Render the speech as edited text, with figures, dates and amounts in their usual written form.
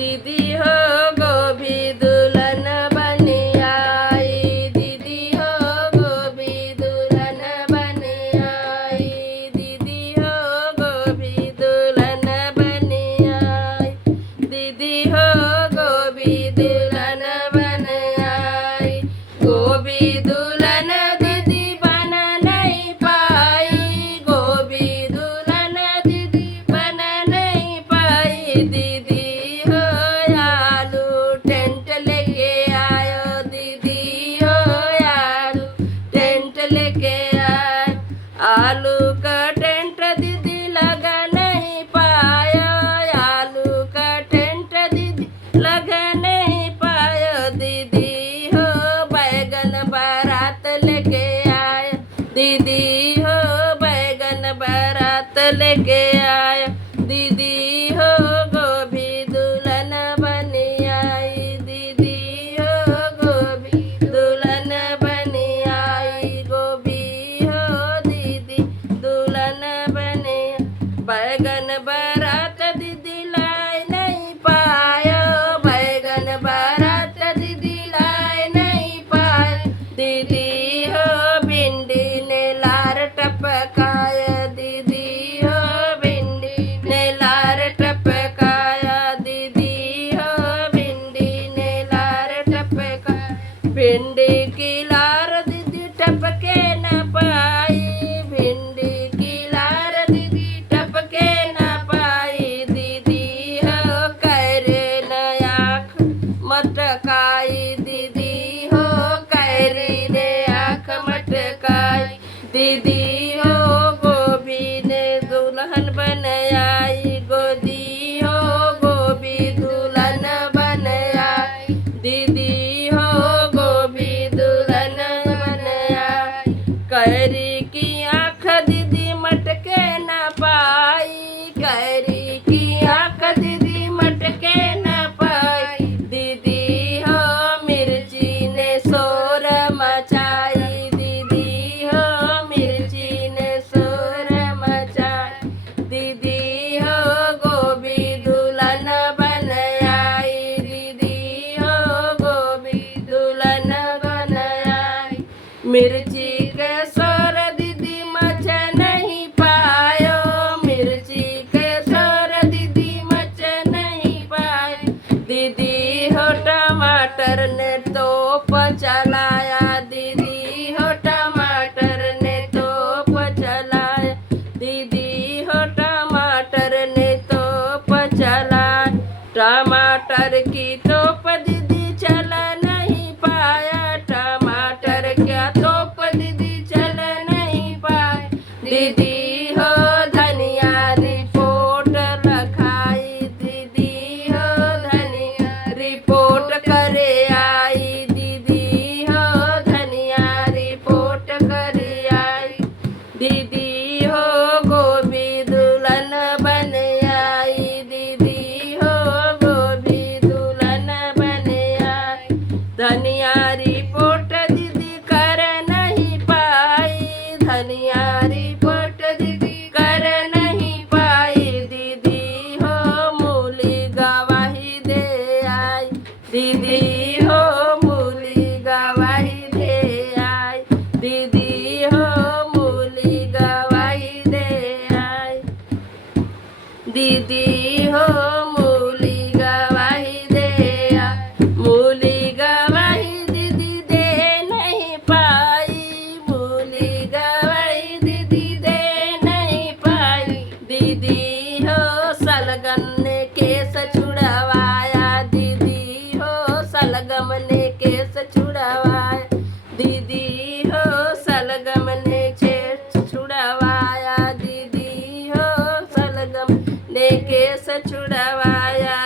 दीदी हो गोभी दुल्हन बनी आई, दीदी हो गोभी दुल्हन बनी आई, दीदी हो गोभी दुल्हन बनी आई, दीदी हो गोभी दुल्हन बनी आई। गोभी दुल्हन दीदी बन नहीं पाई, गोभी दुल्हन दीदी बन नहीं पाई, दीदी हो आलू टेंट लेके आयो, दीदी हो आलू टेंट लेके आयो। आलू का टेंट दीदी लगा नहीं पाया, आलू का टेंट दीदी लगा नहीं पाया, दीदी हो बैगन बारात लेके आया, दीदी हो बैगन बारात लेके आया, दीदी हो गोभी दुल्हन बनी आई, दीदी हो गोभी दुल्हन बनी आई, गोभी हो दीदी दुल्हन बनी। बैगन बारात दीदी लाई नहीं पाया, बैगन बारात दीदी लाई नहीं पाया, दीदी हो भिंडी ने लार टपकाया, दीदी हो भिंडी ने लार टपकाया, दीदी हो भिंडी ने लार टपकाया। भिंडी की लार दीदी टपके न पाई, भिंडी की लार दीदी टपके न पाई, दीदी हो कैरे न आँख मटकाई, दीदी हो कैरी ने आँख मटकाई, दीदी हो गोभी ने दुल्हन बन आई, गोदी हो गोभी दुल्हन बन आई, दीदी हो गोभी दुल्हन बन आई। कैरी की आँख दीदी मटके न पाई, कैरी की आँख दीदी मटके न पाई, दीदी हो मिर्ची ने शोर मचाई, दीदी हो मिर्ची ने शोर मचाई, दीदी हो गोभी दुल्हन बन आई, दीदी हो गोभी दुल्हन बन आई। मिर्ची के शोर दीदी मच नहीं पायो, मिर्ची के शोर दीदी मच नहीं पाए, दीदी हो टमाटर ने तोप चलाया, दीदी हो टमाटर ने तोप चलाया, दीदी हो टमाटर ने तोप चलाया। टमाटर की तोप दीदी चल नहीं पाया, टमाटर क्या तोप दीदी चल नहीं पाए, दीदी हो धनिया रिपोर्ट रखाई, दीदी हो धनिया रिपोर्ट करे आई, दीदी हो धनिया रिपोर्ट करे आई, दीदी हो गोभी दुल्हन बन आई, दीदी हो गोभी दुल्हन बन आई। धनिया रिपोर्ट दीदी कर नहीं पाई, धनिया रिपोर्ट दीदी कर नहीं पाई, दीदी हो मूली गवाही दे आई, दीदी हो मूली गवाही दे आई, दीदी हो मूली गवाही दे आई, दीदी हो मूली गवाही दे आई। मूली गवाही दीदी दे नहीं पाई, मूली गवाही दीदी दे नहीं पाई, दीदी हो सलगम ने केस छुड़वाया, दीदी हो सलगम ने केस छुड़वाया, दीदी हो सलगम ने केस छुड़वाया, दीदी हो सलगम ने केस छुड़वाया,